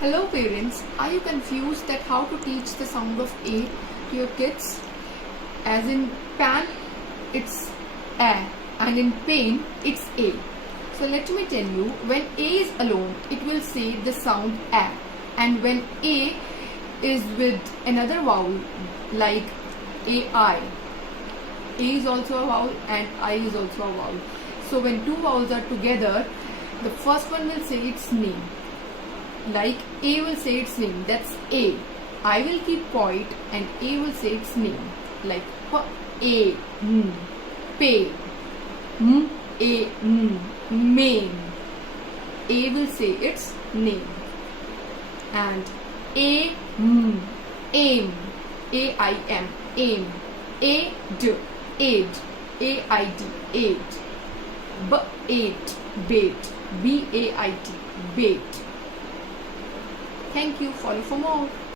Hello parents, are you confused that how to teach the sound of A to your kids? As in pan, it's A, and in pain, it's A. So let me tell you, when A is alone, it will say the sound A, and when A is with another vowel like AI, A is also a vowel and I is also a vowel. So when two vowels are together, the first one will say its name. Like A will say its name, that's A. I will keep quiet and A will say its name. Like A, pay, A, main. A will say its name. And A, aim, A-I-M, aim. A-D, aid, A-I-D, aid. B-ait, bait, B-A-I-T, bait. Thank you. Follow for more.